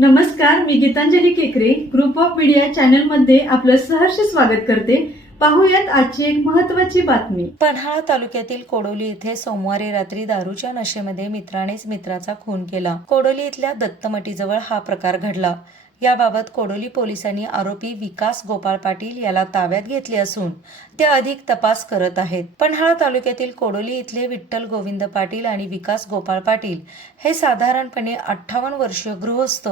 नमस्कार मी गीतांजली केकरे. Group of media चॅनलमध्ये आपलं सहर्ष स्वागत करते. पाहूयात आजची एक महत्वाची बातमी. पन्हाळा तालुक्यातील कोडोली येथे सोमवारी रात्री दारूच्या नशेमध्ये मित्रानेच मित्राचा खून केला. कोडोली इथल्या दत्तमटीजवळ हा प्रकार घडला. याबाबत कोडोली पोलिसांनी आरोपी विकास गोपाळ पाटील याला ताब्यात घेतले असून ते अधिक तपास करत आहेत. पन्हाळा तालुक्यातील कोडोली इथले विठ्ठल गोविंद पाटील आणि विकास गोपाळ पाटील हे साधारणपणे अठ्ठावन्न वर्षीय गृहस्थ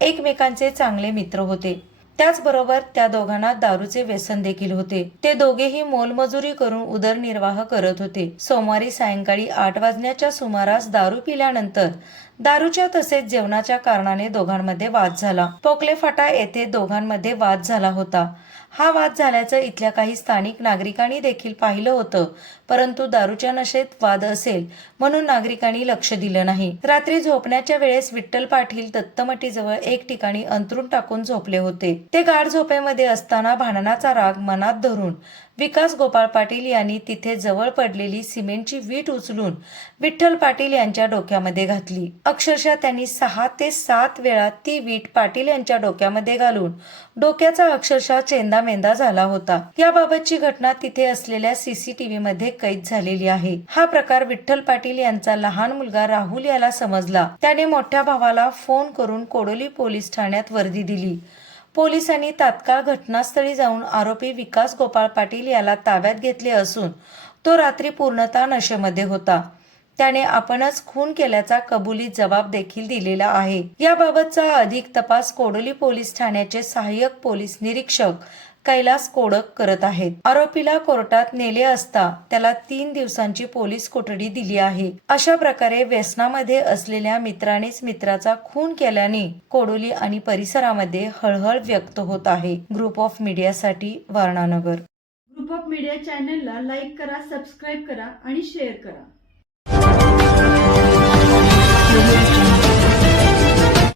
एकमेकांचे चांगले मित्र होते. त्याचबरोबर त्या दोघांना दारूचे व्यसन देखील होते. ते दोघेही मोलमजुरी करून उदरनिर्वाह करत होते. सोमवारी सायंकाळी आठ वाजण्याच्या सुमारास दारू पिल्यानंतर दारूच्या तसेच जेवणाच्या कारणाने दोघांमध्ये वाद झाला. पोकले फाटा येथे दोघांमध्ये वाद झाला होता. हा वाद झाल्याचं इथल्या काही स्थानिक नागरिकांनी देखील पाहिलं होतं. परंतु दारूच्या नशेत वाद असेल म्हणून नागरिकांनी लक्ष दिलं नाही. रात्री झोपण्याच्या वेळेस विठ्ठल पाटील दत्तमटीजवळ एक ठिकाणी अंतरून टाकून झोपले होते. ते गाढ झोपेमध्ये असताना भांडणाचा राग मनात धरून विकास गोपाळ पाटील यांनी तिथे जवळ पडलेली सिमेंटची वीट उचलून विठ्ठल पाटील यांच्या डोक्यामध्ये घातली. अक्षरशः त्यांनी सहा ते सात वेळा ती वीट पाटील यांच्या डोक्यामध्ये घालून डोक्याचा अक्षरशः चेंदामेंदा झाला होता. याबाबतची घटना तिथे असलेल्या सीसीटीव्ही मध्ये कैद झालेली आहे. हा प्रकार विठ्ठल पाटील यांचा लहान मुलगा राहुल याला समजला. त्याने मोठ्या भावाला फोन करून कोडोली पोलीस ठाण्यात वर्दी दिली. पोलिसांनी तात्काळ घटनास्थळी जाऊन आरोपी विकास गोपाळ पाटील याला ताब्यात घेतले असून तो रात्री पूर्णतः नशेमध्ये होता. त्याने आपणच खून केल्याचा कबुली जबाब देखील दिलेला आहे. याबाबतचा अधिक तपास कोडोली पोलीस ठाण्याचे सहाय्यक पोलीस निरीक्षक कैलास कोडक करत आहेत. आरोपीला कोर्टात नेले असता त्याला तीन दिवसांची पोलीस कोठडी दिली आहे. अशा प्रकारे व्यसनामध्ये असलेल्या मित्रानेच मित्राचा खून केल्याने कोडोली आणि परिसरामध्ये हळहळ व्यक्त होत आहे. ग्रुप ऑफ मीडियासाठी वारणानगर. ग्रुप ऑफ मीडिया चॅनलला लाईक करा सबस्क्राईब करा आणि शेअर करा.